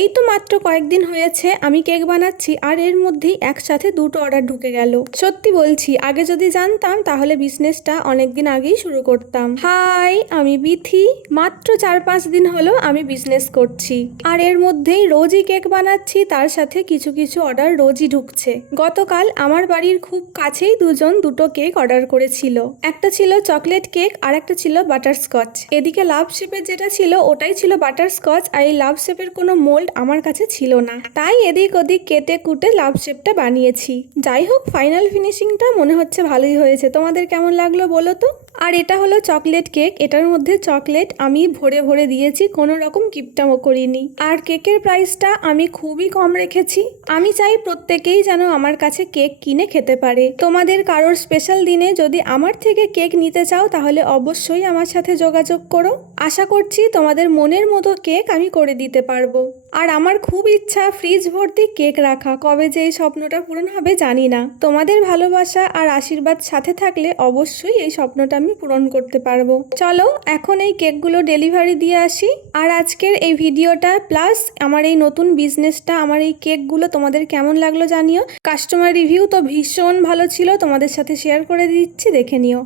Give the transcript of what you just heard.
এই তো মাত্র কয়েকদিন হয়েছে আমি কেক বানাচ্ছি আর এর মধ্যেই একসাথে দুটো অর্ডার ঢুকে গেল। সত্যি বলছি, আগে যদি জানতাম তাহলে বিজনেসটা অনেকদিন আগেই শুরু করতাম। হাই, আমি বিথি। মাত্র 4-5 দিন হলো আমি বিজনেস করছি আর এর মধ্যেই রোজই কেক বানাচ্ছি, তার সাথে কিছু কিছু অর্ডার রোজই ঢুকছে। গতকাল আমার বাড়ির খুব কাছেই দুটো কেক অর্ডার করেছিল। একটা ছিল চকলেট কেক আর একটা ছিল বাটারস্কচ। এদিকে লাভ শেপের যেটা ছিল ওটাই ছিল বাটারস্কচ, আর এই লাভ শেপের কোনো মোল্ড আমার কাছে ছিল না, তাই এদিক ওদিক কেটে কুটে লাভ শেপটা বানিয়েছি। যাই হোক, ফাইনাল ফিনিশিংটা মনে হচ্ছে ভালোই হয়েছে। তোমাদের কেমন লাগলো বলো তো। আর এটা হলো চকলেট কেক, এটার মধ্যে চকলেট আমি ভরে ভরে দিয়েছি, কোনো রকম কিপটামো করিনি। আর কেকের প্রাইসটা আমি খুবই কম রেখেছি। আমি চাই প্রত্যেকেই যেন আমার কাছে কেক কিনে খেতে পারে। তোমাদের কারোর স্পেশাল দিনে যদি আমার থেকে কেক নিতে চাও তাহলে অবশ্যই আমার সাথে যোগাযোগ করো। আশা করছি তোমাদের মনের মতো কেক আমি করে দিতে পারবো। আর আমার খুব ইচ্ছা ফ্রিজ ভর্তি কেক রাখা, কবে যে এই স্বপ্নটা পূরণ হবে জানি না। তোমাদের ভালোবাসা আর আশীর্বাদ সাথে থাকলে অবশ্যই এই স্বপ্নটা আমি পূরণ করতে পারবো। চলো এখন এই কেকগুলো ডেলিভারি দিয়ে আসি। আর আজকের এই ভিডিওটা প্লাস আমার এই নতুন বিজনেসটা, আমার এই কেকগুলো তোমাদের কেমন লাগলো জানিও। কাস্টমার রিভিউ তো ভীষণ ভালো ছিল, তোমাদের সাথে শেয়ার করে দিচ্ছি, দেখে নিও।